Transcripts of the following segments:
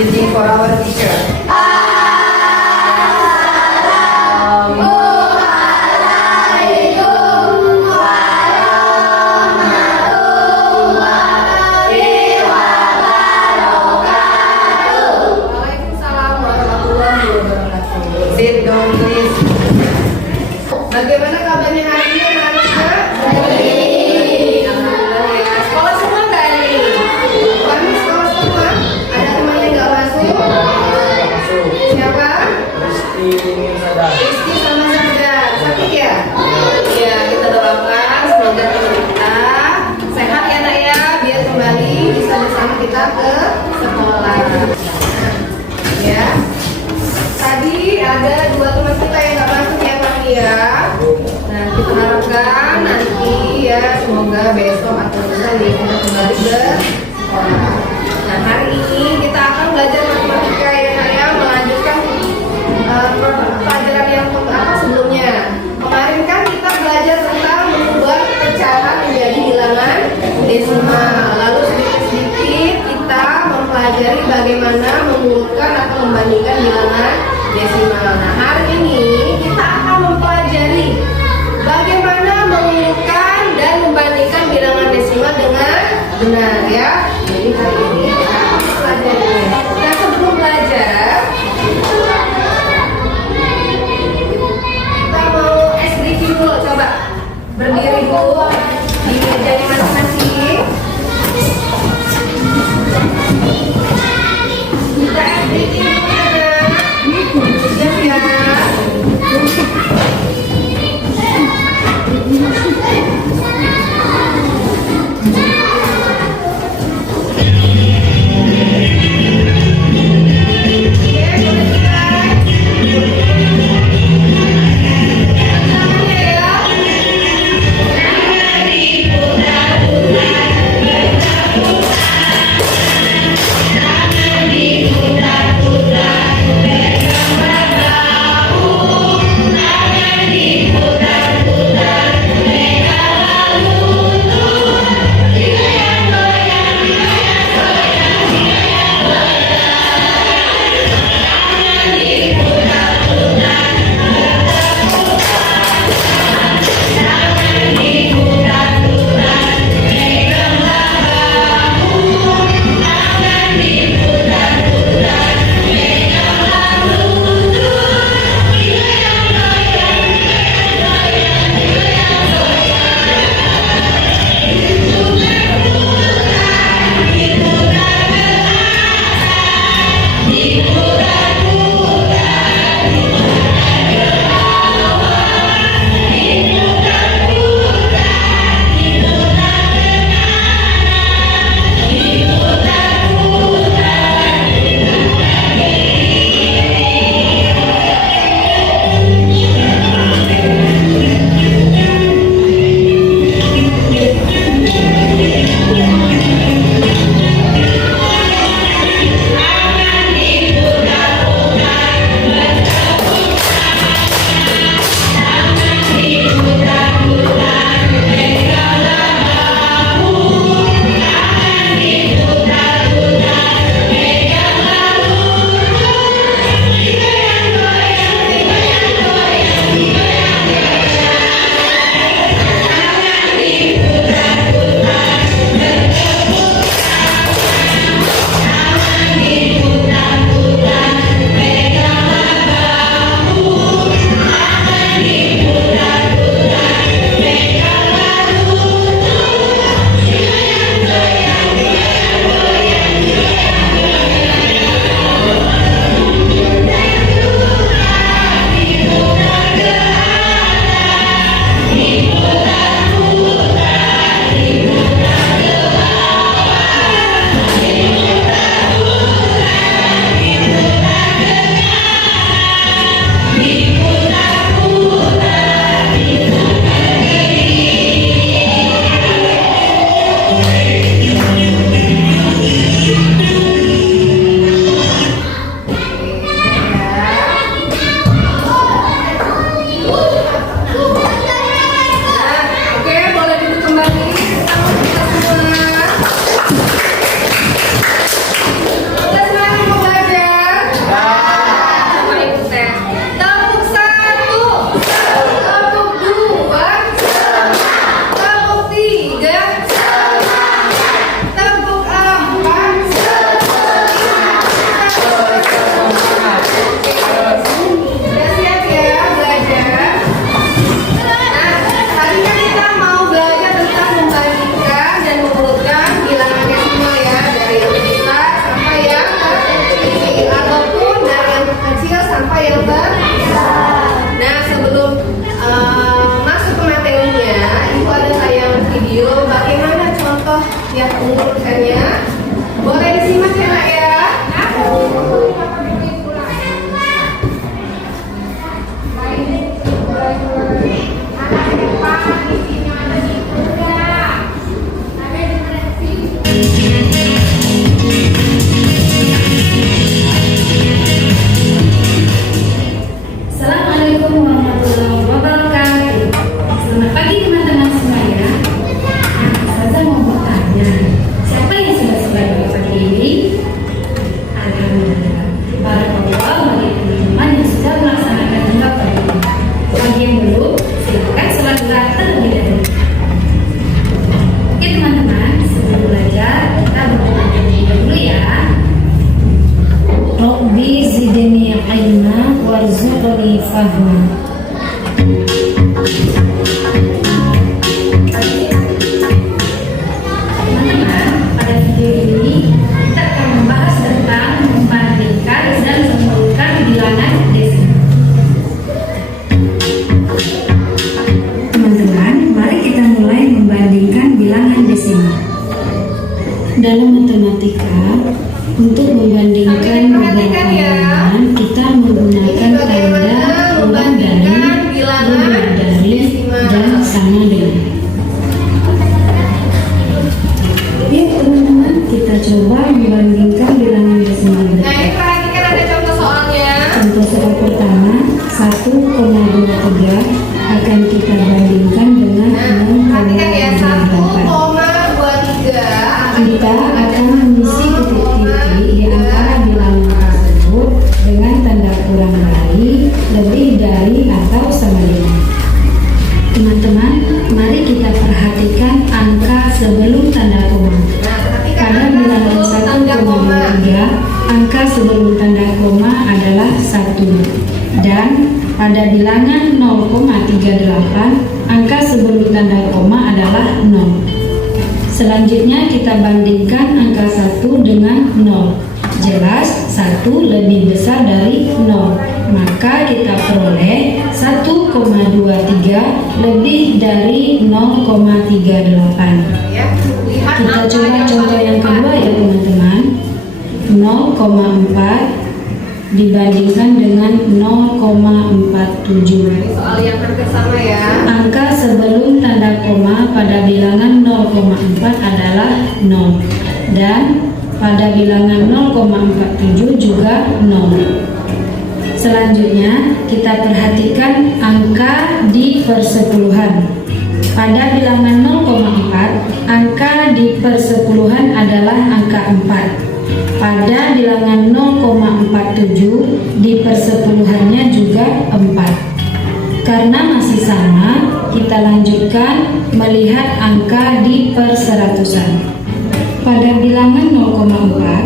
Greeting for our teacher. Waalaikumsalam warahmatullahi wabarakatuh. Sit down please. Bagaimana kabarnya hari ini anak-anak? Baik. Alhamdulillah ya. Sekolah semua nggak nih? Kami sekolah semua. Ada teman yang nggak masuk? Siapa? Rizky sama Sadar. Sakit ya? Iya, kita doakan semoga teman kita sehat ya nak ya, biar kembali bisa bersama kita ke sekolah. Ya. Tadi ada dua teman kita yang nggak masuk ya Pak ya. Nah, kita harapkan nanti ya semoga besok atau lusa nih kita kembali ke sekolah. Nah, hari ini kita akan belajar matematika ya Kak ya, melanjutkan pelajaran yang sebelumnya. Kemarin kan kita belajar tentang mengubah pecahan menjadi bilangan desimal. Lalu sedikit-sedikit kita mempelajari bagaimana mengurutkan atau membandingkan bilangan desimal. Nah, hari ini kita akan mempelajari bagaimana mengurutkan dan membandingkan bilangan desimal dengan benar ya. Jadi hari ini kita akan pelajari. Dan sebelum belajar, kita mau SDQ dulu, coba berdiri dulu di meja masing-masing. Kita SDQ dulu ya. Siap ya. Putar-putar ataupun dari yang terkecil sampai yang terbesar. Nah, sebelum masuk ke materinya, Ibu ada tayang video bagaimana contoh yang mengurutannya. Boleh disimak ya Nak ya? Assalamualaikum warahmatullahi wabarakatuh. Selamat pagi teman-teman semuanya. Saya mau bertanya, siapa yang sudah pagi ini? Alhamdulillah. Barakallah bagi teman-teman yang sudah melaksanakan jumpa pagi. Bagi yang belum, silakan sholat duha terlebih dahulu. Oke teman-teman, sebelum belajar kita berdoa terlebih dahulu ya. Rabbi zidni ilma warzuqni fahma. Teman-teman, pada video ini kita akan membahas tentang membandingkan dan mengumpulkan bilangan desimal. Teman-teman, mari kita mulai membandingkan bilangan desimal. Dalam matematika, untuk membandingkan beberapa bilangan, kita menggunakan tanda kurang dari, lebih dari, dan sama dengan. Yuk teman-teman, kita coba membandingkan bilangan desimal Nah, berikut. ini perhatikan ada contoh soalnya. Contoh soal pertama, 1,23 akan kita bandingkan dengan Nah, perhatikan ya, 0,28. 1,23 Kita akan mengisi titik-titik di antara bilangan tersebut dengan tanda kurang dari, lebih dari, atau sama dengan. Teman-teman, mari kita perhatikan angka sebelum tanda koma. Nah, perhatikan Pada angka bilangan sebelum tanda koma. 1,23, angka sebelum tanda koma adalah 1. Dan pada bilangan 0,38, angka sebelum tanda koma adalah 0. Selanjutnya kita bandingkan angka 1 dengan 0. Jelas 1 lebih besar dari 0. Maka kita peroleh 1,23 lebih dari 0,38. Ya, lihat Kita angka coba yang contoh paling yang depan. kedua ya teman-teman. 0,4 dibandingkan dengan 0,47. Ini soal yang hampir sama ya. Angka sebelum tanda koma pada bilangan 0,4 adalah 0 dan pada bilangan 0,47 juga 0. Selanjutnya kita perhatikan angka di persepuluhan. Pada bilangan 0,4, angka di persepuluhan adalah angka 4. Pada bilangan 0,47 di persepuluhannya juga 4. Karena masih sama, kita lanjutkan melihat angka di perseratusan. Pada bilangan 0,4,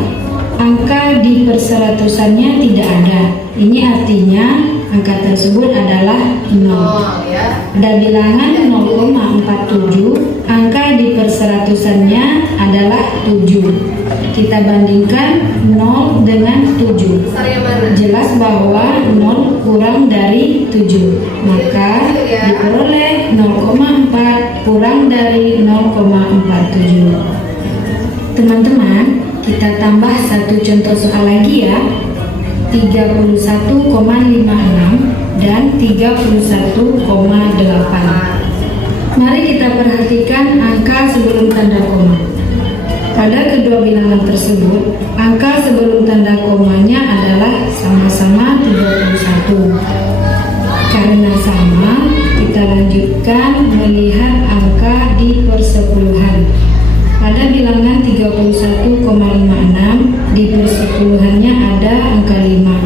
angka di perseratusannya tidak ada. Ini artinya angka tersebut adalah 0. Oh, ya. Pada bilangan 0,47, angka di perseratusannya adalah 7. Kita bandingkan 0 dengan 7. Besar yang mana? Jelas bahwa 0 kurang dari 7. Maka diperoleh 0,4 kurang dari 0,47. Teman-teman, kita tambah satu contoh soal lagi ya. 31,56 dan 31,8. Mari kita perhatikan angka sebelum tanda koma. Pada kedua bilangan tersebut, angka sebelum tanda komanya adalah sama-sama 31. Karena sama, kita lanjutkan melihat angka di persepuluhan. Pada bilangan 31,56, di persepuluhannya ada angka 5.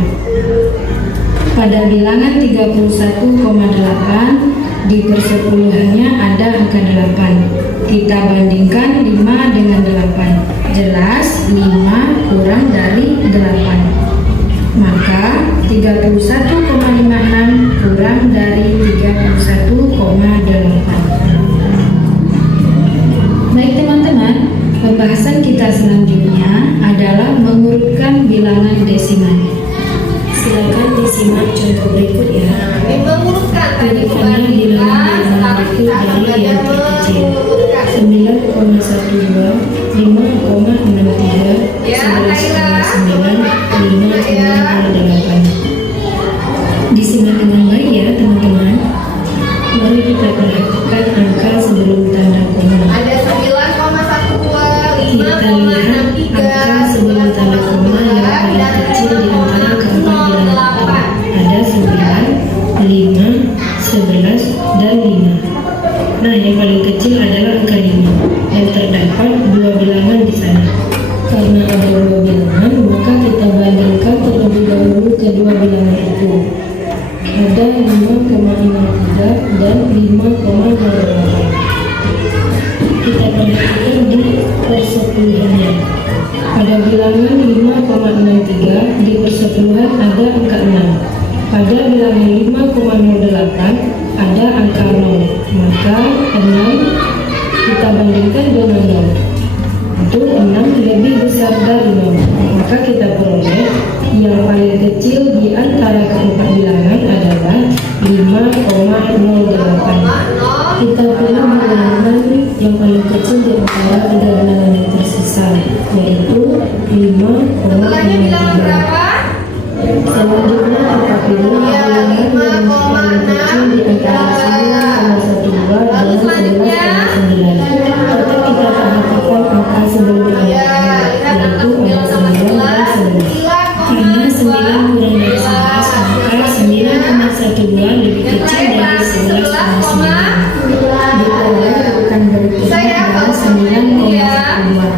Pada bilangan 31,8, di persepuluhannya ada angka 8. Kita bandingkan 5 dengan 8. Jelas 5 kurang dari 8. Maka 31,56 kurang dari 31,8. Baik teman-teman, pembahasan kita selanjutnya adalah mengurutkan bilangan desimal. desimal. Silakan disimak contoh berikut ya. Ini mengurutkan tadi Rujukannya di membandingkan, dalam sekarang kita akan dari belajar yang terkecil. mengurutkan. 9,12, 5,63, Ya, 11,9, 5,08. Disimak dengan baik ya teman-teman. Mari kita perhatikan angka sebelum tanda koma. Ada 9,12, Kita lihat angka sebelum tanda koma yang paling kecil di antara keempat bilangan. Ada 9, 5, 11, dan 5. Nah, yang paling kecil adalah angka 5 dan terdapat dua bilangan di sana. Karena ada dua bilangan, maka kita bandingkan terlebih dahulu kedua bilangan itu. Ada 5,53 dan 5,08. Kita perhatikan di persepuluhannya. Pada bilangan 5,63 di persepuluhan ada angka 6. Pada bilangan 5,08 ada angka 0. Maka 6 kita bandingkan dengan 0. Itu 6 lebih besar dari 0. Maka kita peroleh yang paling kecil di antara keempat bilangan adalah 5,08. Kita pilih bilangan yang paling kecil di antara tiga bilangan yang tersisa, yaitu Setelahnya bilangan 5,03. berapa? Selanjutnya kita pilih Ya, bilangan yang paling kecil di antara 9,12 dan Lalu selanjutnya 11,9. Tetap kita perhatikan angka sebelumnya, Ya, lihat angka yaitu ada 9 dan 11. Karena 9 kurang dari 11, maka 9,12 lebih kecil dari 11,9. Diperoleh akan berikutnya adalah 9,12.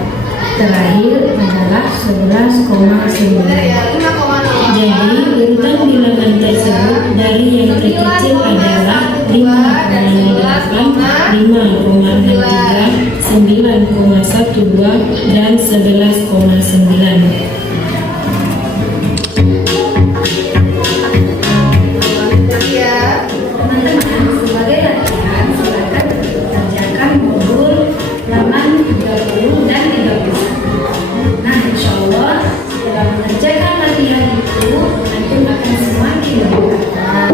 Terakhir adalah 11,9. Ya, 5,08. Jadi urutan bilangan tersebut dari yang terkecil adalah 5,08, 5,63, 9,12, dan 11,9. Ya. Teman-teman, sebagai latihan, silakan kerjakan modul halaman 30 dan 31. Nah, insya Allah setelah mengerjakan latihan itu, antum akan semakin lebih hafal.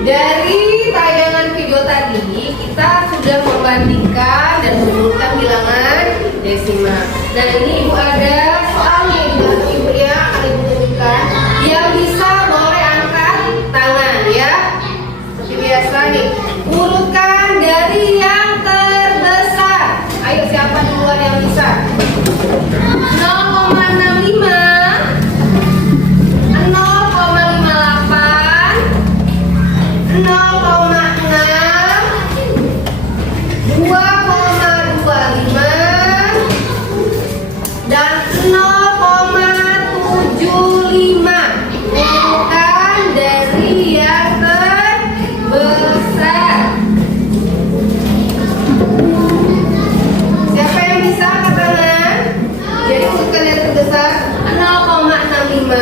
Dari tayangan video tadi, kita sudah membandingkan dan mengurutkan bilangan desimal. Dan ini Ibu ada soalnya di belakang Ibu ya, akan Ibu tunjukkan. Yang bisa boleh angkat tangan ya. Seperti biasa nih, urutkan dari yang terbesar. Ayo siapa duluan yang bisa? 0,65, 0,58, 0,6, 2,25, dan 0,75. Bukan dari yang terbesar. Siapa yang bisa angkat tangan? Jadi urutkan dari terbesar 0,65,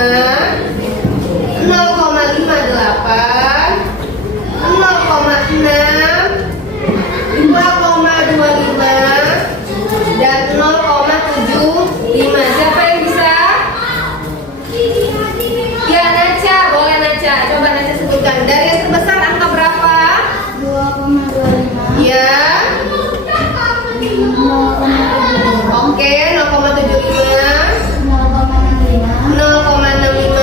0,58, 0,6, 2,25, dan 0,75. Siapa yang bisa? Ya, Naca, boleh Naca. Coba Naca sebutkan. Dari yang terbesar angka berapa? 2,25, Ya. Oke, 0,75, 0,65, 0,65,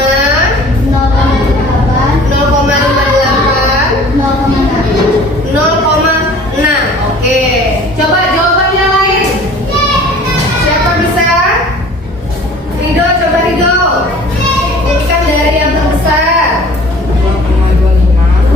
0,58, 0,58, 0,6. 0,6. Oke. Coba jawaban yang lain. Siapa bisa? Rido, coba Rido. Urutkan dari yang terbesar.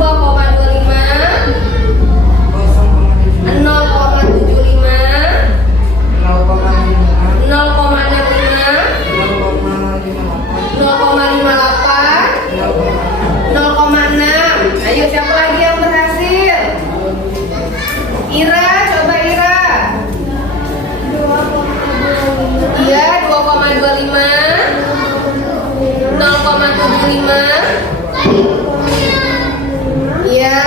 2,25, 0,75, 0,65, 0,58, 0,6. Ayo siapa lagi yang berhasil? Ira, coba Ira. Iya, 2,25, 0,75. Iya.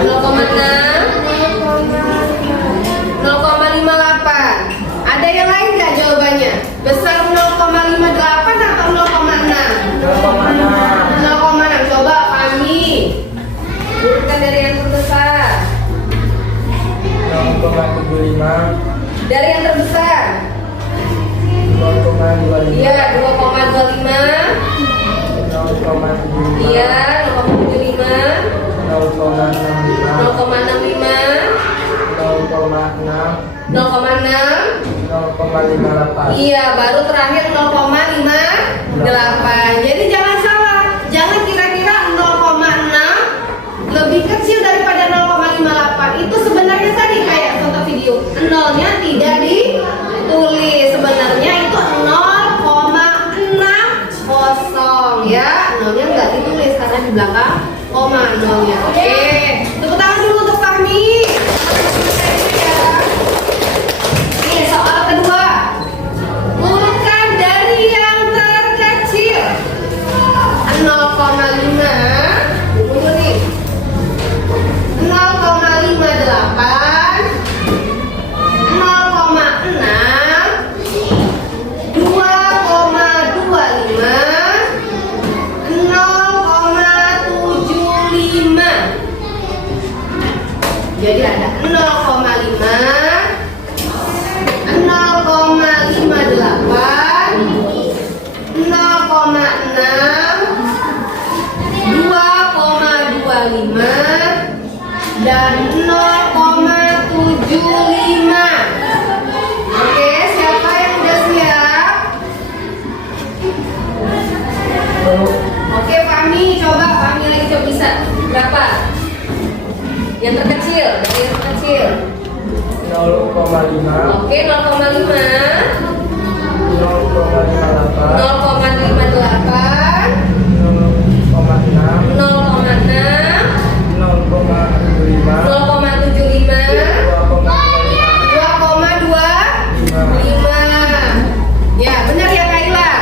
0,6, 0,58. Ada yang lain nggak jawabannya? Besar 0,58 Ya, 0,75. 0,65. 0,65. 0,6. 0,6. 0,58. Iya, baru terakhir 0,58. Jadi jangan salah. Jangan kira-kira 0,6 lebih kecil daripada 0,58. Itu sebenarnya tadi kayak foto video. Nolnya tidak ditulis. Sebenarnya itu 0,60 ya. Nolnya nggak ditulis karena di belakang koma nolnya. Oke. Tepuk tangan dulu untuk Fahmi. Ini soal kedua. Urutkan dari yang terkecil. 0,5. Tunggu nih. 0,58. 0,6. 2,25. 0,75. Jadi ada 0,5, 0,58, 0,6, 2,25 dan 0,75. Oke, siapa yang udah siap? Oke, Fahmi, coba Fahmi lagi coba bisa. Berapa? Yang terkecil, dari yang terkecil. 0,5. Oke, 0,5, 0,58. 0,58, 0,6. 0,6, 0,75. 0,75, 2,25. 2,25. Ya, benar ya Kaila?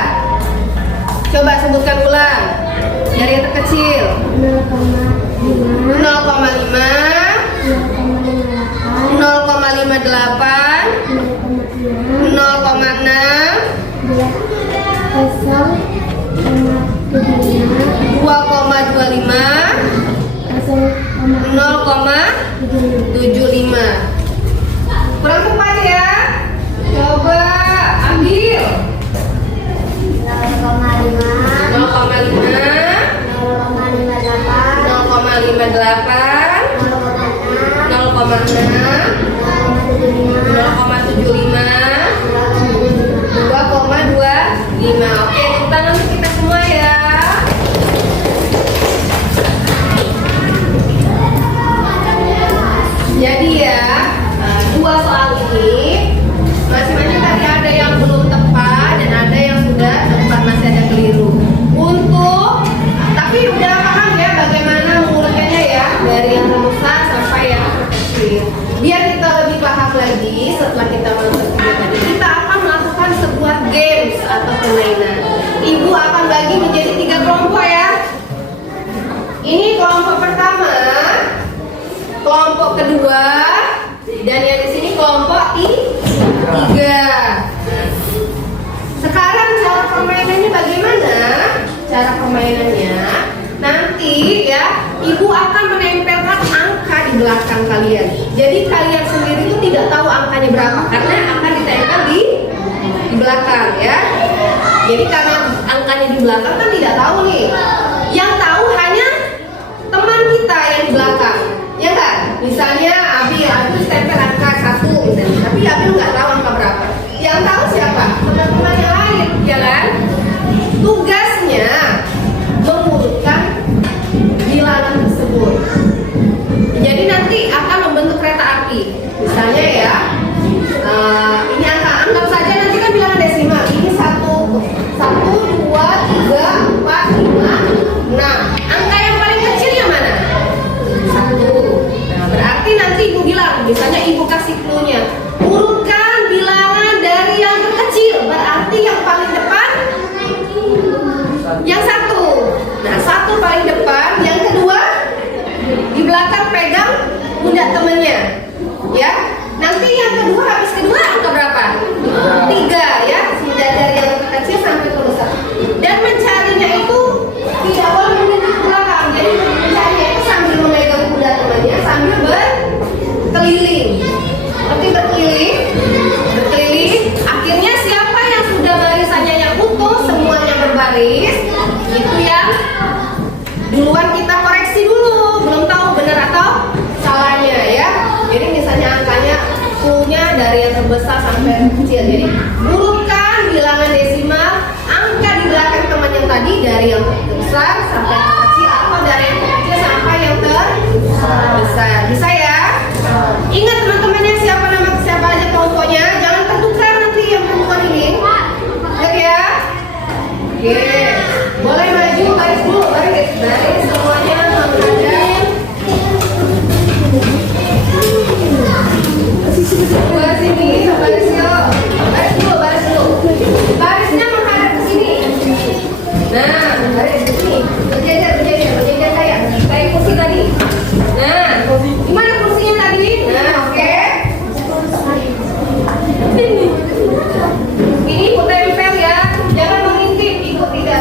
Coba sebutkan ulang. Dari yang terkecil. 0,5, 0,58, 0,6, 2,25, 0,75. Kurang tepat ya? Coba ambil 0,5, 0,58, 0,6, 0,75, 2,25. Oke, tepuk tangan untuk kita semua ya. Jadi ya, dua soal ini masing-masing tadi ada yang belum tepat dan ada yang sudah tepat, masih ada keliru. Tapi udah paham ya bagaimana mengurutkannya ya, dari yang terbesar sampai yang terkecil. Biar kita lebih paham lagi setelah kita masuk video tadi, kita akan melakukan sebuah games atau permainan. Ibu akan bagi menjadi 3 kelompok ya. Ini kelompok pertama, kelompok kedua, dan yang di sini kelompok 3. Sekarang cara permainannya bagaimana? Cara permainannya nanti ya, ibu akan menempelkan angka di belakang kalian. Jadi kalian sendiri itu tidak tahu angkanya berapa karena akan ditempel di belakang ya. Jadi karena angkanya di belakang kan tidak tahu nih. Yang tahu hanya teman kita yang di belakang, ya kan? Misalnya Abil tempel angka 1 misalnya, tapi Abil nggak tahu angka berapa. Yang tahu siapa? Teman-teman yang lain, ya kan? Tugasnya mengurutkan bilangan tersebut. Jadi nanti akan membentuk kereta api. Misalnya ya, ini anggap saja nanti kan bilangan desimal. Ini 1, 2, 3, 4, 5, 6. Angka yang paling kecil yang mana? 1. Nah, berarti nanti ibu bilang, misalnya ibu kasih clue-nya, urutkan bilangan dari yang terkecil. Berarti yang paling depan yang 1. Nah, 1 paling depan, yang kedua di belakang pegang pundak temennya. Ya. Nanti yang kedua, habis kedua angka berapa? 3 ya. Dari yang terkecil sampai ke besar. Dan mencarinya itu tidak boleh menunjuk ke belakang. Jadi mencarinya itu sambil memegang pundak temannya, sambil berkeliling. Oke, berkeliling. Akhirnya siapa yang sudah barisannya yang utuh, semuanya berbaris, itu yang Oke, boleh maju baris dulu, baris semuanya menghadap. Ke sini, baris yuk. Baris dulu, baris dulu. Barisnya menghadap ke sini. Nah, baris ke sini. Berjajar kayak kursi tadi. Nah, gimana kursinya tadi? Nah, oke. Ini ku tempel ya, jangan mengintip, ikut tidak.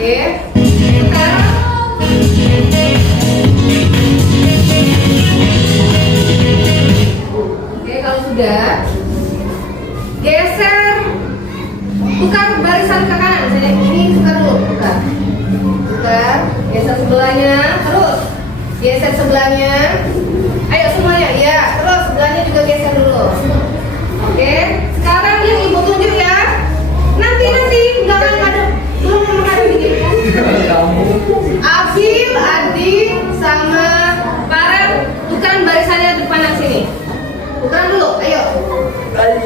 Oke. Sekarang oke, kalau sudah geser, tukar barisan ke kanan. Misalnya ini tukar dulu, tukar, geser sebelahnya, terus geser sebelahnya. Ayo semuanya, ya. Terus sebelahnya juga geser dulu. Oke. Sekarang yang ibu tunjuk ya. Nanti jangan pada belum menghadap begini. Abil, Adik, sama Farel, tukaran barisannya depan sini. Tukaran dulu, ayo.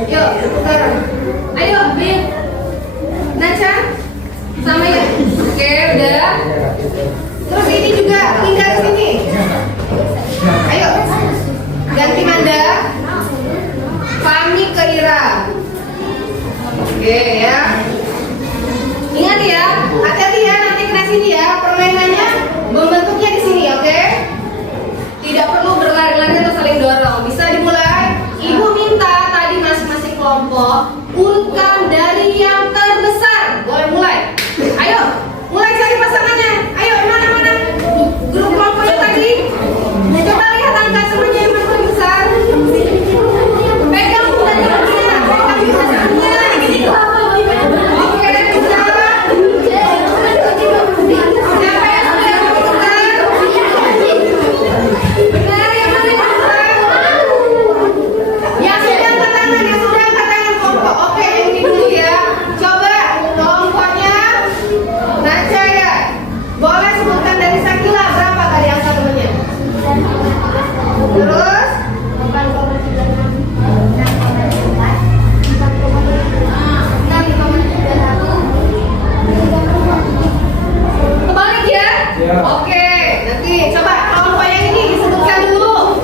Yuk, tukaran. Ayo, Bil. Naca, sama ya. Oke, udah. Terus ini juga pindah ke sini. Ayo, ganti Manda. Fahmi ke Ira. Oke ya. Ingat ya, hati-hati ya nanti kena sini ya. Permainannya membentuknya di sini, oke? Tidak perlu berlari-lari atau saling dorong. Bisa dimulai. Ibu minta tadi masing-masing kelompok urutkan dari yang terbesar. Boleh mulai. Ayo, mulai cari pasangannya. Ayo, mana? Grup kelompoknya tadi. Coba lihat angka semuanya yang paling besar. Pegang dan kakinya, pegang pasangannya. Oke, bisa. Siapa yang sudah memutuskan? Benar yang mana yang besar? Yang sudah angkat tangan kelompok. Oke, yang ini dulu ya. Coba kelompoknya Naca ya. Boleh sebutkan dari Sakila berapa tadi angka temennya? Terus 6,36. Kebalik ya? Ya. Oke, nanti coba kelompok yang ini disebutkan dulu.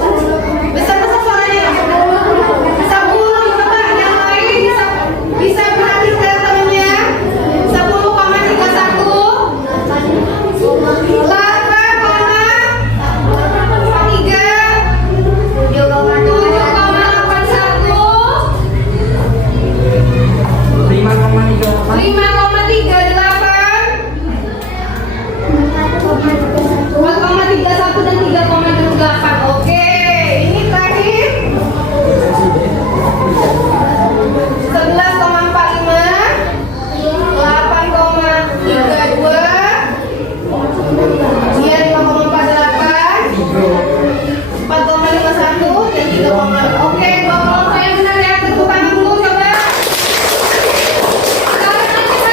Besar-besar suaranya. 10, coba yang lain bisa perhatikan temennya. 10,31. 4,31 dan 3,8. Oke, ini terakhir 11,45, 8,32, dia 5,48, 4,51 dan 3,8. Oke, dua kelompok yang benar ya. Tepuk tangan dulu coba. Sekarang kita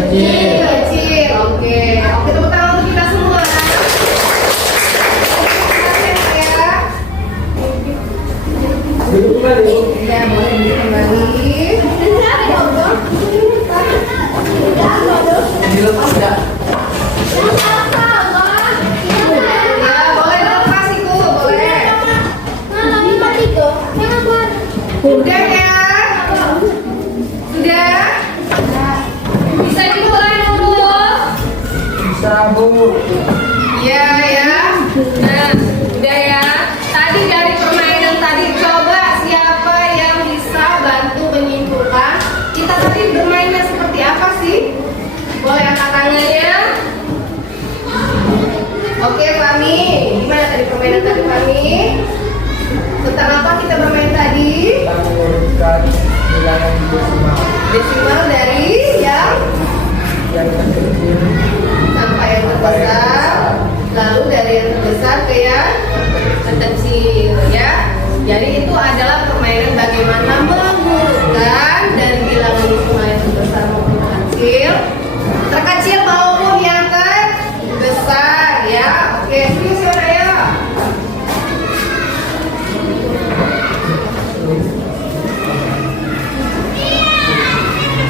kecil. Kecil. Oke, tepuk tangan untuk kita semua. Ya. Duduk kembali. Ya, boleh duduk kembali. Dilepas ya. Ya, boleh lepas itu, boleh. Udah ya? Sudah? Bisa dimulai dulu? Bisa, Bu. Iya ya. Nah, udah ya. Tadi dari permainan tadi coba siapa yang bisa bantu menyimpulkan kita tadi bermainnya seperti apa sih? Boleh angkat tangannya? Oke, Fami. Gimana tadi permainan tadi, Fami? Tentang apa kita bermain tadi? Kita mengurutkan bilangan desimal Desimal dari yang terkecil sampai yang terbesar, lalu dari yang terbesar ke yang terkecil ya. Jadi itu adalah permainan bagaimana mengurutkan dari bilangan desimal yang terbesar maupun terkecil maupun yang terbesar ya. Oke, serius ya Raya.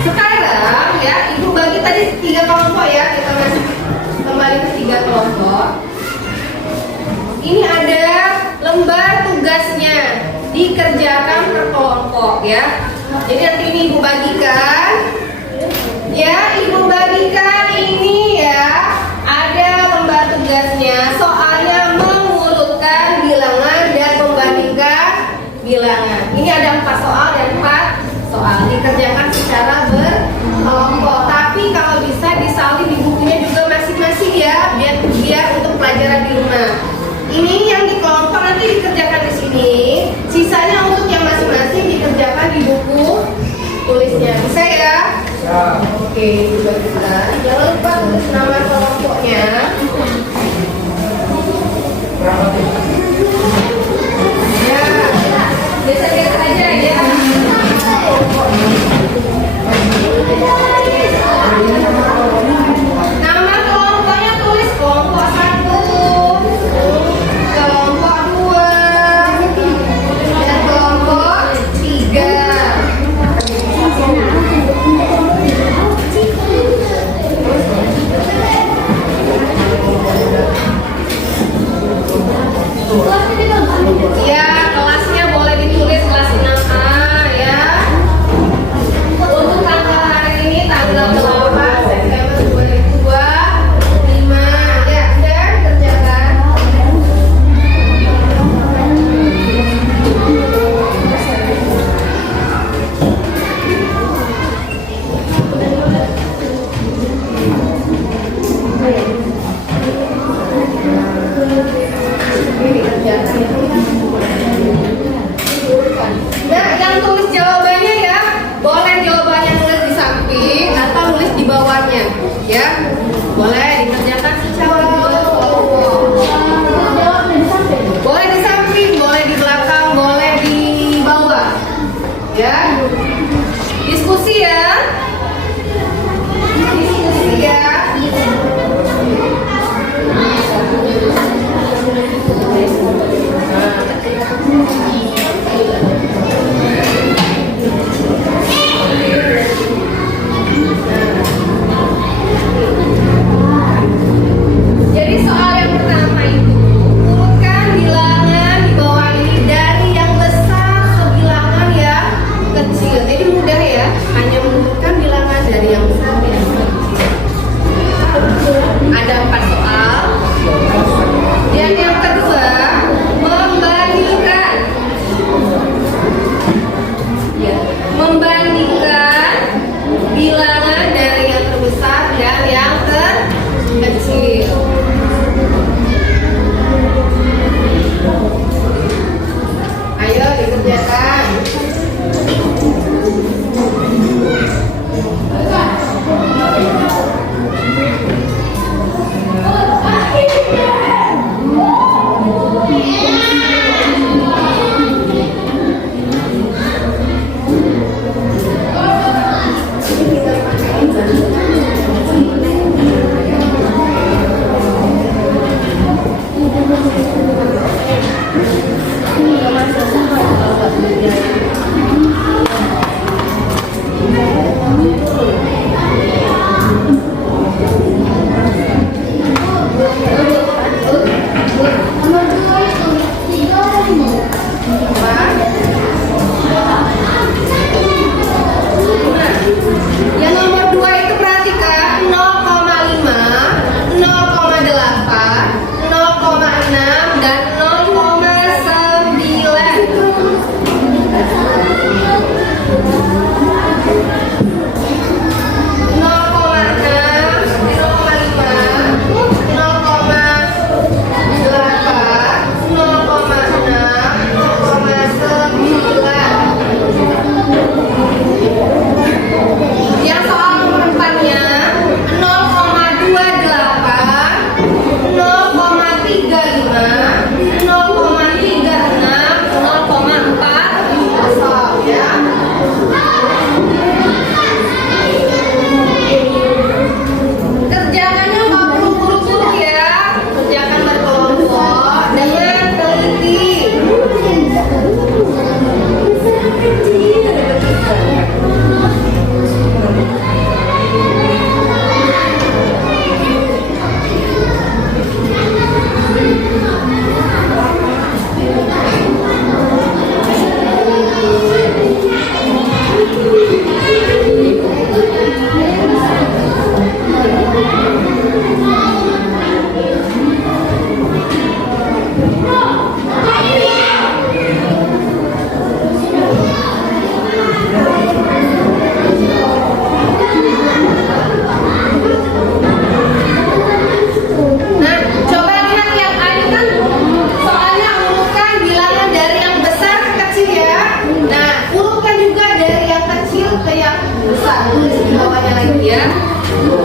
Sekarang ya, Ibu bagi tadi 3 kelompok ya, kita masuk kembali ke 3 kelompok. Ini ada lembar tugasnya, dikerjakan per kelompok ya. Jadi nanti ini Ibu bagikan, ya Ibu bagikan ini ya. Ada lembar tugasnya, soalnya mengurutkan bilangan dan membandingkan bilangan. Ini ada 4 soal dan 4 soal dikerjakan secara berkelompok. Tapi kalau bisa disalin di bukunya juga masing-masing ya, biar untuk pelajaran di rumah. Ini yang di kelompok nanti dikerjakan di sini, sisanya untuk yang masing-masing dikerjakan di buku tulisnya. Bisa ya? ya. Oke, juga bisa. Jangan lupa tulis nama kelompoknya. Berapa tuh? Ya, biasa-biasa aja ya. Nama kelompoknya tulis kelompok 1, kelompok 2, dan kelompok 3. Ya, kelasnya boleh ditulis kelas 6A ya. Untuk tanggal hari ini tanggal 8 September 2025. Ya, sudah kerjakan. Ini kerjakan. Nah, yang tulis jawabannya ya, boleh jawabannya nulis di samping atau nulis di bawahnya, ya. Boleh dikerjakan secara berkelompok. Boleh di samping, boleh di belakang, boleh di bawah, ya. Diskusi ya. Diskusi ya.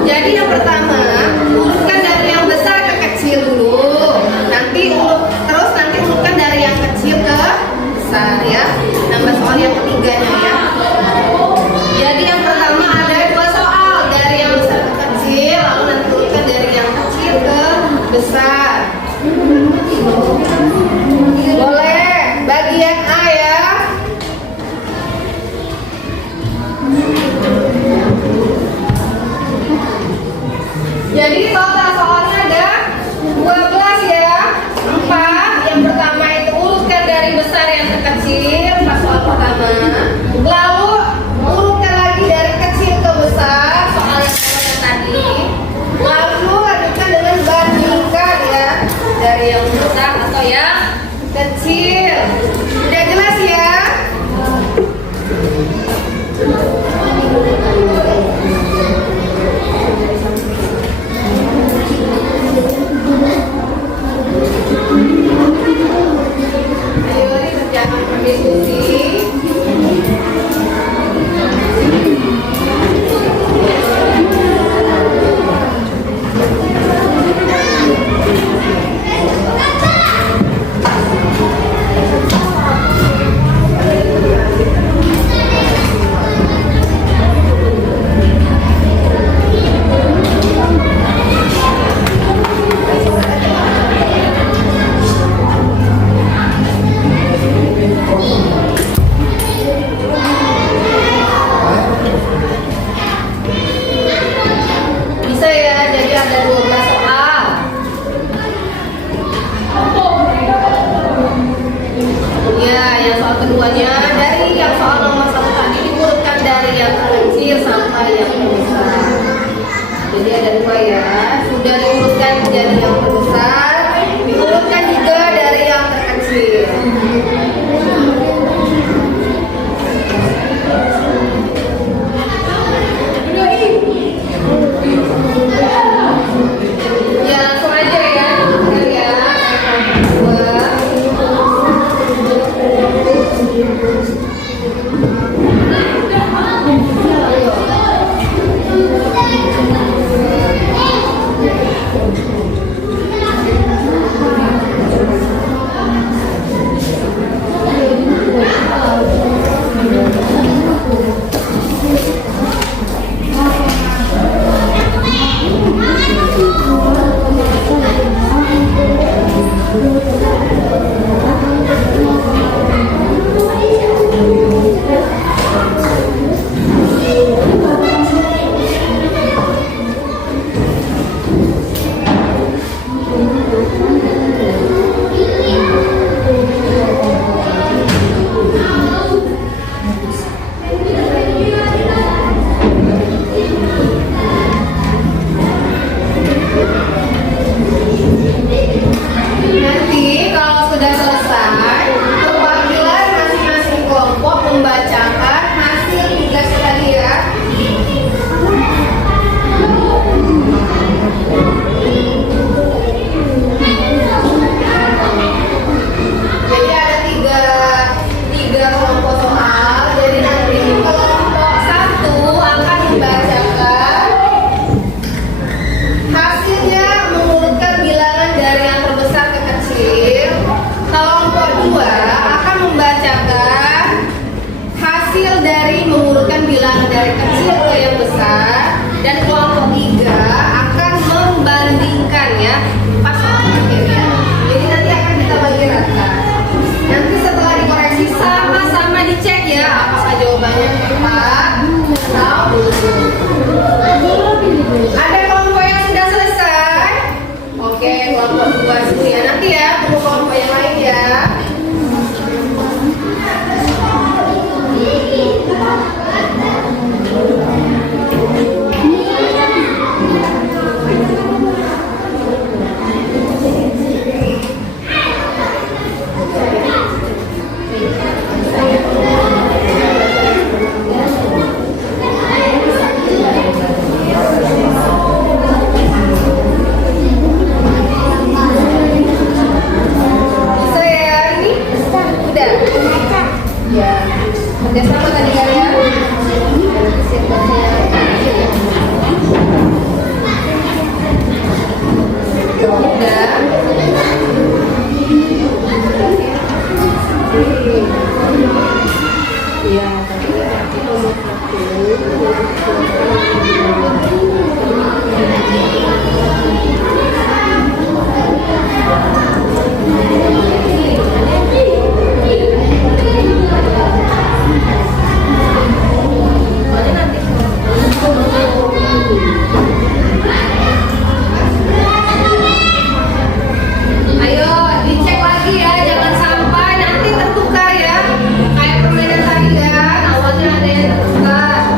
Jadi yang pertama, urutkan dari yang besar ke kecil dulu. Terus nanti urutkan dari yang kecil ke besar ya. Nambah soal yang ketiganya ya. Jadi yang pertama ada 2 soal dari yang besar ke kecil, lalu nanti urutkan dari yang kecil ke besar. Boleh, bagian A ya. Jadi total soalnya ada 12 ya. 4. Yang pertama itu urutkan dari besar yang ke kecil, pas soal pertama. Lalu urutkan lagi dari kecil ke besar, soal yang tadi. Lalu lanjutkan dengan bandingkan ya, dari yang besar atau yang kecil. Udah jelas ya? Ayo dikerjakan berdiskusi. Bisa ya, jadi ada 12 soal. Ya, yang soal keduanya dari yang soal nomor 1 tadi diurutkan dari yang kecil sampai yang besar. Jadi ada 2 ya. Sudah diurutkan jadi yang terbesar, diurutkan juga dari yang terkecil. Ya, langsung aja ya. Bentar ya. 1 Iya, tapi berarti nomor 1. Ayo dicek lagi ya, jangan sampai nanti tertukar ya. Kayak permainan tadi kan, awalnya ada yang tertukar.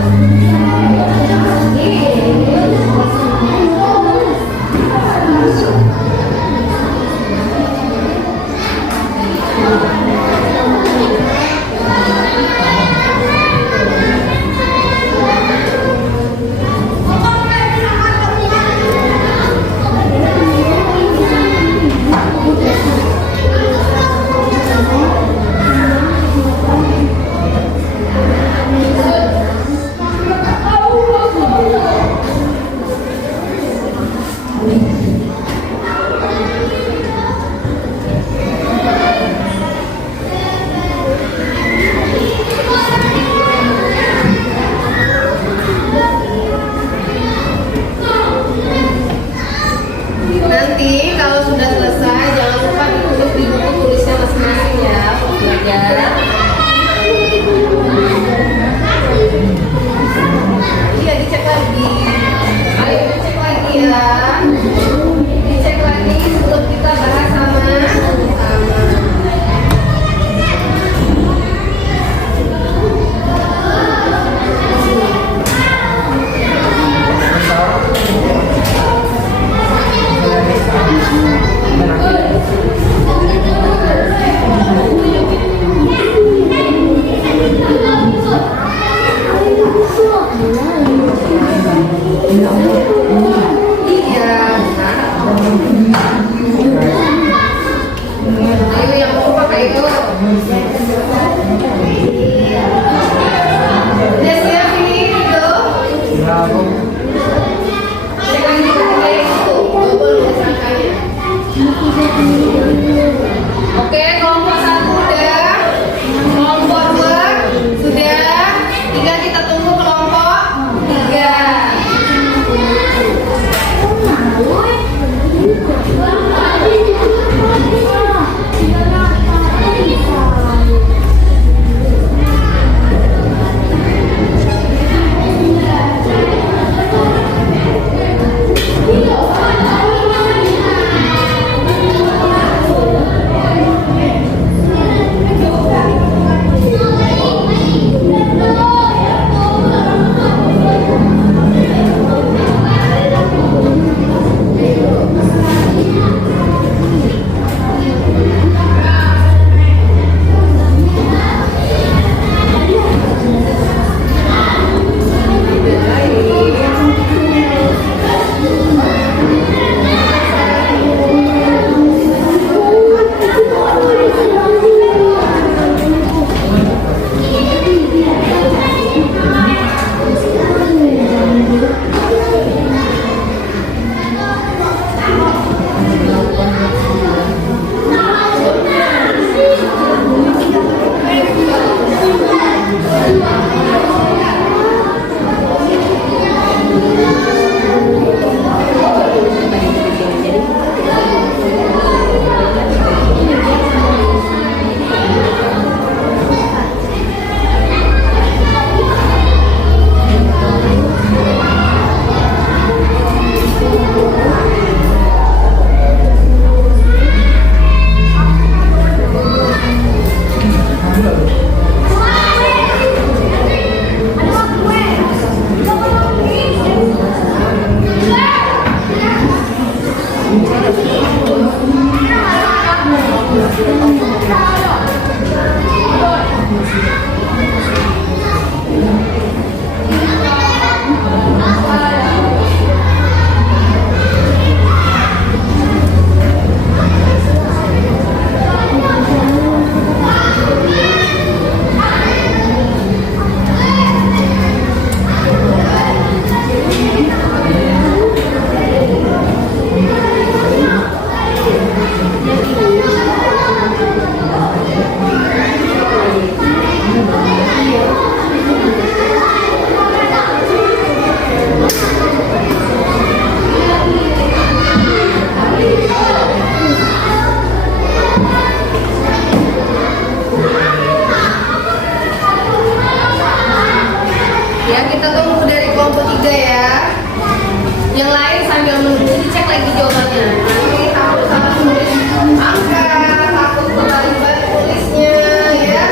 Yang lain sambil menunggu dicek lagi jawabannya. Nanti takut sama tulis angka, takut kebalik tulisnya ya.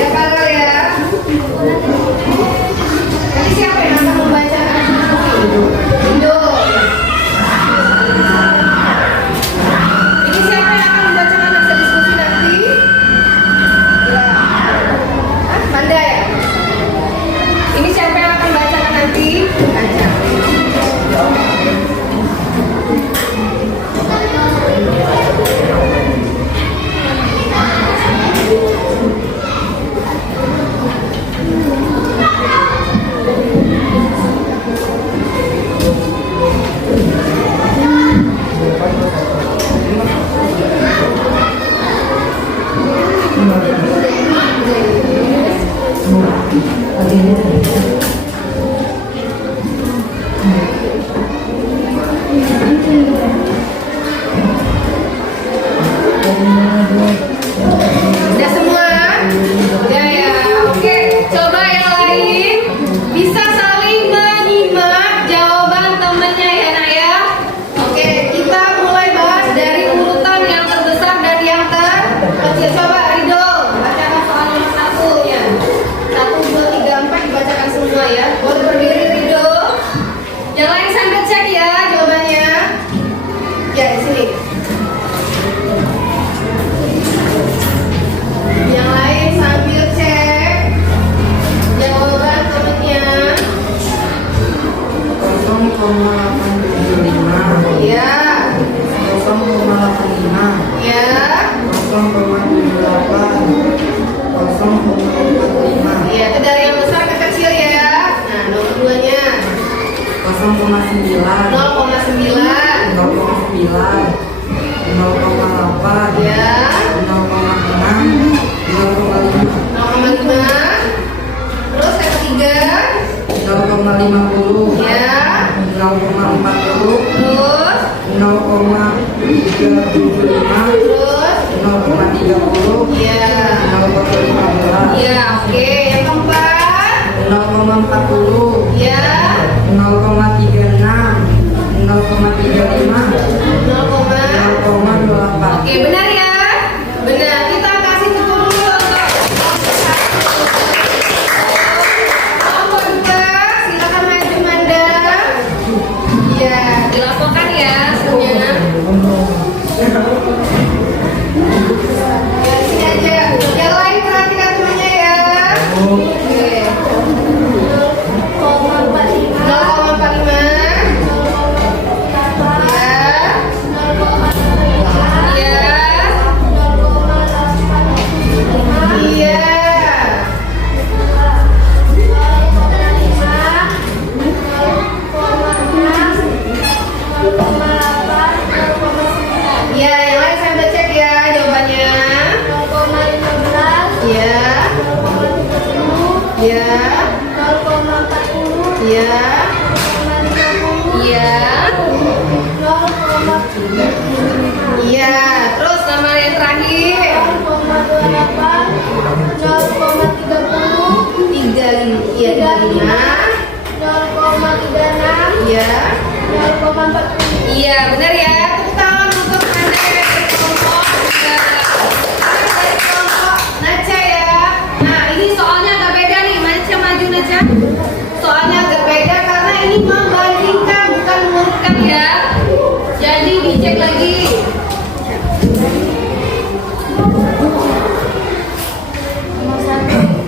Ya Farel ya. Nanti siapa yang akan membacakan Indo? Ini siapa yang akan membacakan hasil diskusi nanti? Ya. Manda ya? Ini siapa yang akan membacakan nanti? Baca. Udah semua? Ya ya, oke. Coba yang lain bisa saling menyimak jawaban temennya ya nak ya. Oke, kita mulai bahas dari urutan yang terbesar dan yang terkecil. Coba Rido, bacakan soal nomor 1 ya. 1, 2, 3, 4 dibacakan semua ya. Boleh berdiri Rido. Yang lain sambil cek ya jawabannya. Ya di sini. Yang lain sambil cek jawaban temennya. 0,875. Ya, 0,85. ya, 0,78. 0,45. ya. Itu dari yang besar ke kecil ya. Nah, nomor 2-nya 0,9. 0,9. 0,9. 0,8. Ya, 0,6. 0,5. 0,5. Terus yang ketiga 0,50. ya. 0,40. Terus 0,375. terus 0,30. ya. 0,15. Ya, oke. Yang keempat 0,40. ya. 0,36. 0,35. 0,28. Oke, benar ya? Benar. Kita kasih tepuk dulu untuk nomor 2. Silakan maju Manda. Ya, dilaporkan ya hasilnya. Ya, sini aja. Yang lain perhatikan semuanya ya. Oke. 0,45. Ya. Iya. Iya, yang lain sambil cek ya jawabannya. Iya. Iya. Iya. Iya. Iya. Terus nama yang terakhir. 35. Iya, 35. Iya. Iya, benar ya. Tepuk tangan untuk Anda yang dari kelompok 3. Dari kelompok Naca ya. Nah, ini soalnya agak beda nih. Naca maju Naca. Soalnya agak beda karena ini membandingkan bukan mengurutkan ya. Jadi dicek lagi.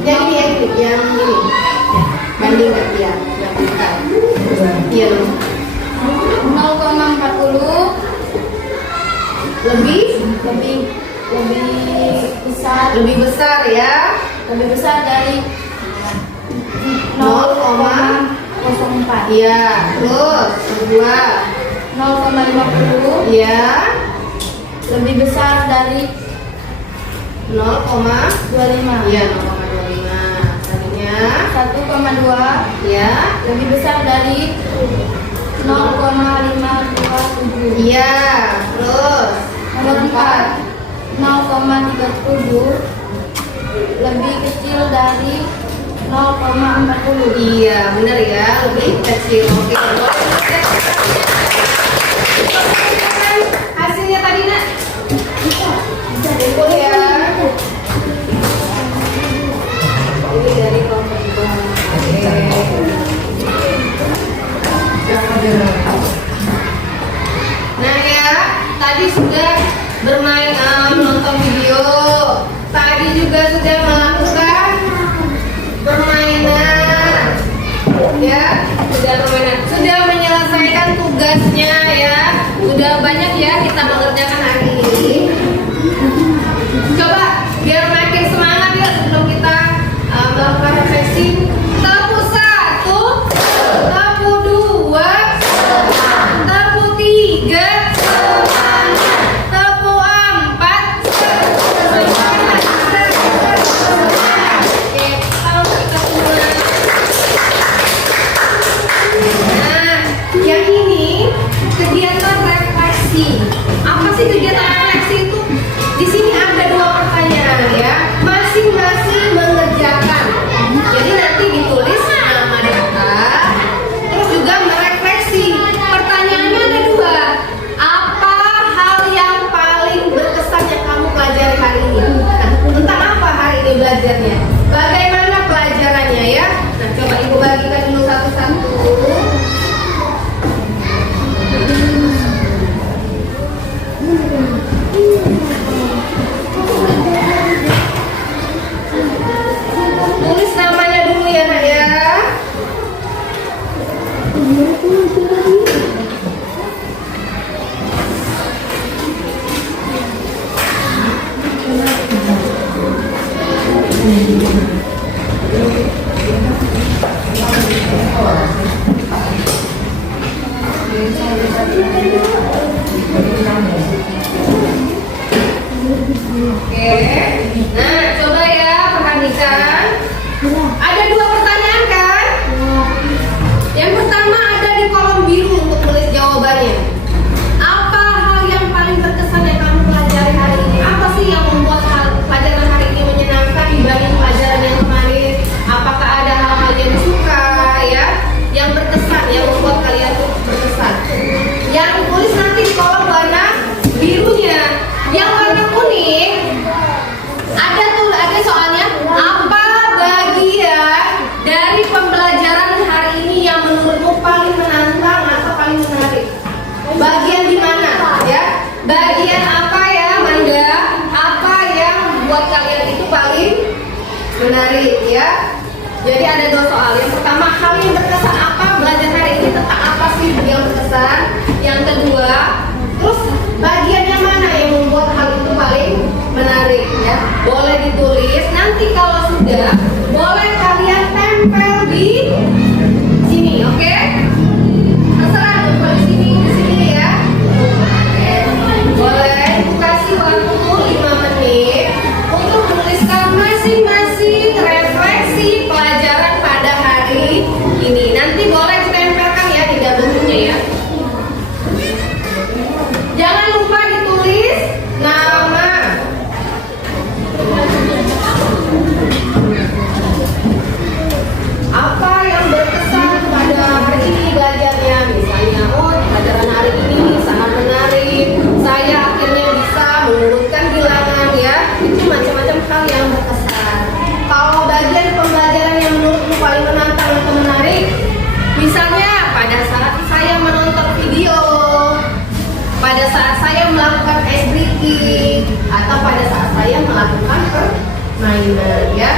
Yang ini ya, yang ini. Bandingkan ya, bandingkan. Iya. 0,40 lebih besar ya. Lebih besar dari 0,04. Iya. Terus kedua 0,50 ya. lebih besar dari 0,25. Iya, 0,25. Selanjutnya 1,2 ya. lebih besar dari 0,527. Iya. Terus Nomor 4 0,37 lebih kecil dari 0,40. Iya, benar ya, lebih kecil. Oke. Hasilnya tadi nak? Kumpul ya. Ini dari kelompok dua. Oke. Nah ya, tadi sudah bermain menonton video. Tadi juga sudah melakukan permainan. Ya, sudah permainan. Sudah menyelesaikan tugasnya ya. Sudah banyak ya kita mengerjakan hari ini. Coba biar makin semangat ya sebelum kita melakukan refleksi. Tepu 1, tepu 2, tepu 3, tepu 4. Oke, kalau kita mulai. Nah, yang ini kegiatan refleksi. Apa sih kegiatan refleksi itu? Di sini ada 2 pertanyaan ya, masing-masing mengerjakan. Jadi nanti ditulis nama daftar, terus juga merefleksi. Pertanyaannya ada 2. Apa hal yang paling berkesan yang kamu pelajari hari ini? Nah, tentang apa hari ini belajarnya? Bagaimana pelajarannya ya? Nah, coba ibu bagikan dulu satu-satu. Tulis namanya dulu ya nak ya. Oke. Nah, coba ya perhatikan. Ada 2 pertanyaan kan? Yang pertama ada di kolom biru untuk tulis jawabannya. Apa hal yang paling berkesan yang kamu pelajari hari ini? Apa sih yang membuat pelajaran hari ini menyenangkan dibanding pelajaran yang kemarin? Apakah ada hal-hal yang suka ya, yang berkesan, yang membuat kalian tuh berkesan? Yang tulis nanti di kolom warna birunya. Yang warna kuning ada soalnya, apa bagian dari pembelajaran hari ini yang menurutmu paling menantang atau paling menarik? Bagian di mana ya? Bagian apa ya Manda? Apa yang buat kalian itu paling menarik ya? Jadi ada 2 soal. Yang pertama, hal yang berkesan apa? Belajar hari ini tentang apa sih yang berkesan? Yang kedua, terus bagian yang mana yang membuat hal itu paling menarik ya? Boleh ditulis. Nanti kalau sudah, boleh kalian tempel di sini, oke? Terserah tuh di sini ya. Oke. Boleh kasih waktu 5 menit untuk menuliskan masing-masing refleksi pelajaran pada hari ini. Nanti boleh ditempelkan ya di dalamnya ya. Jangan lupa ditulis nama. Apa yang berkesan pada hari ini belajarnya? Misalnya, pelajaran hari ini sangat menarik. Saya akhirnya bisa menurunkan bilangan ya. Itu macam-macam hal yang berkesan. Kalau bagian pembelajaran yang menurutmu paling menantang atau menarik, misalnya pada saat saya menonton video, pada saat saya melakukan ice breaking, atau pada saat saya melakukan permainan ya.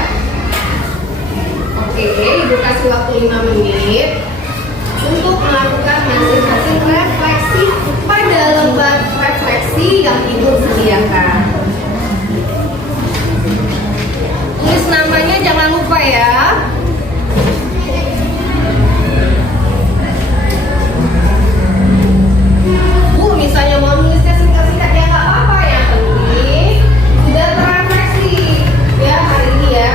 Oke, ibu kasih waktu 5 menit untuk melakukan masing-masing refleksi pada lembar refleksi yang ibu sediakan. Tulis namanya jangan lupa ya. Bu, misalnya mau nulisnya singkat-singkat ya nggak apa-apa, yang penting sudah terefleksi ya hari ini ya.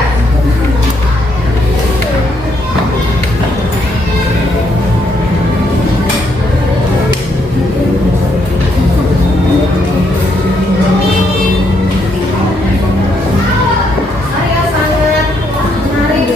Saya sangat menarik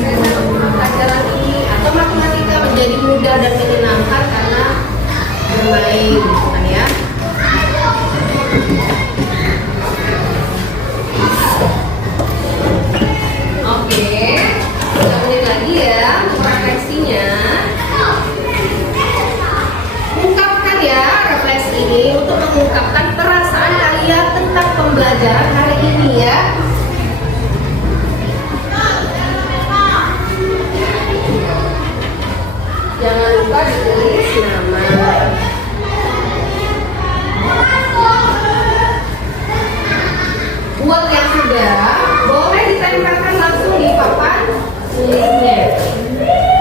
lupa ditulis nama. Buat yang sudah, boleh ditempelkan langsung di papan tulisnya.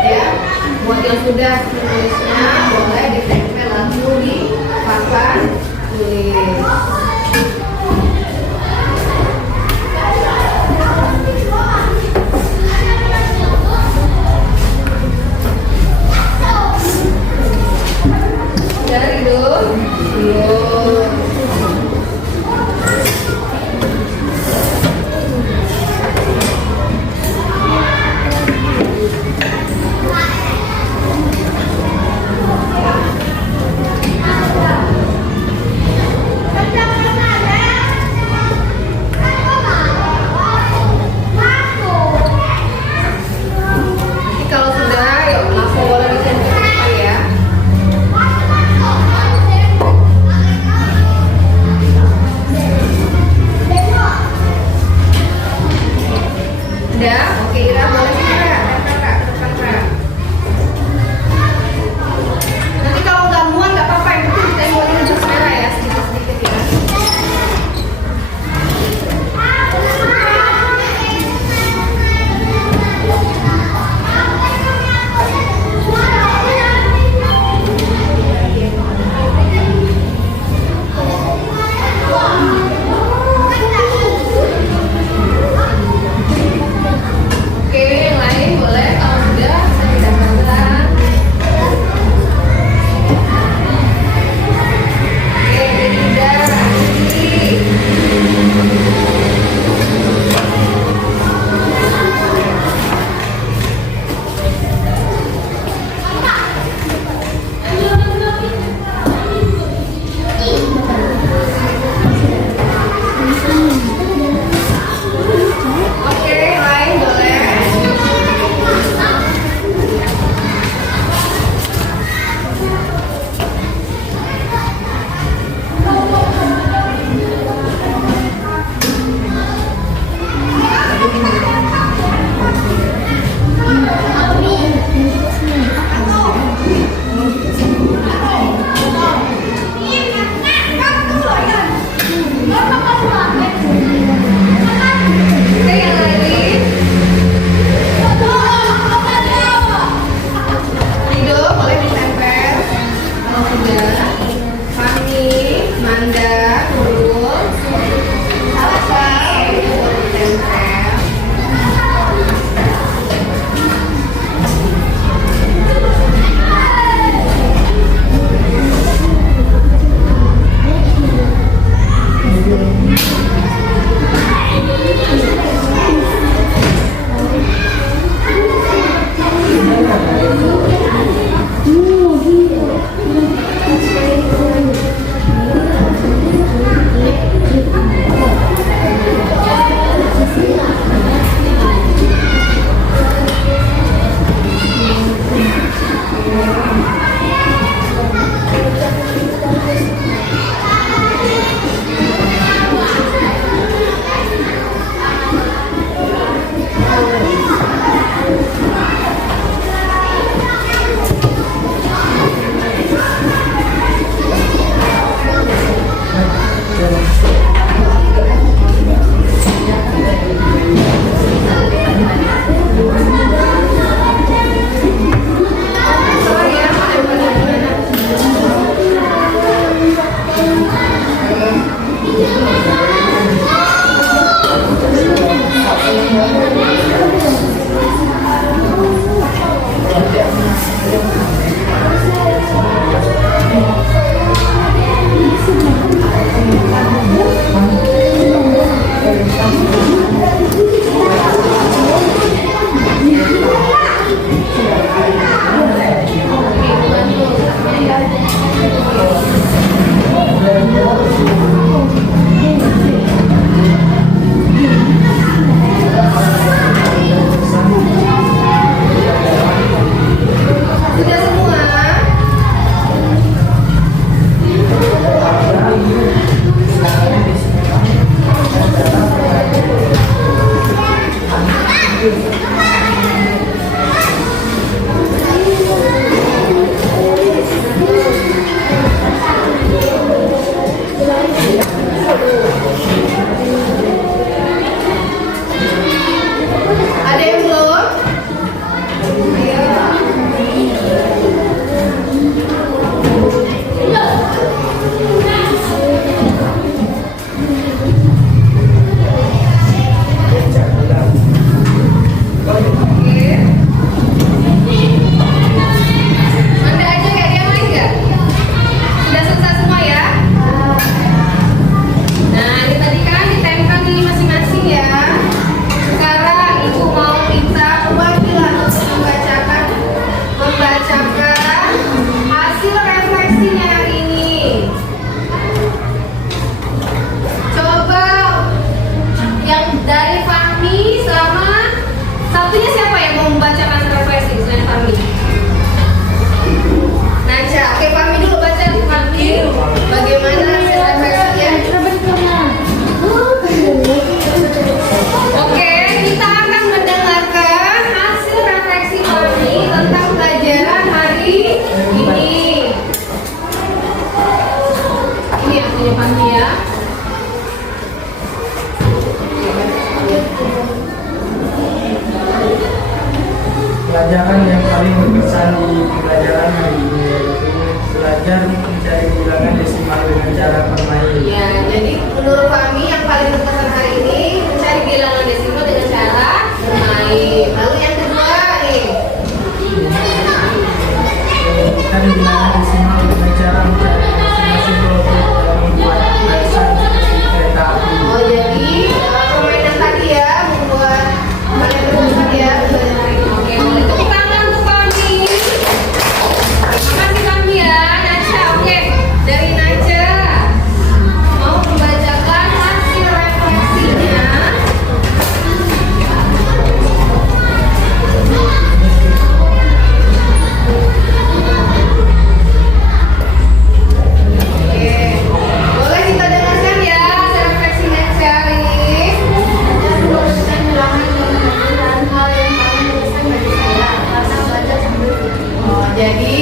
Ya, buat yang sudah menulisnya boleh ditempel langsung di papan tulis. Dari dulu. pelajaran yang paling berkesan di pembelajaran hari ini yaitu belajar mencari bilangan desimal dengan cara bermain. Ya, jadi menurut kami yang paling berkesan hari ini mencari bilangan desimal dengan cara bermain. Lalu yang kedua nih, Mencari bilangan desimal dengan cara mencari masing-masing kelompok dan membuat barisan seperti kereta api. oh jadi permainan tadi ya membuat kalian berkesan ya belajar hari ini. Oke, boleh tepuk tangan untuk kami. Terima kasih kami ya, Naca. Oke, dari Naca mau membacakan hasil refleksinya. Oke, boleh kita dengarkan ya hasil refleksi Naca ini. Dan merumuskan bilangan dan hal yang paling berkesan bagi saya karena belajar sambil berpikir. Oh, jadi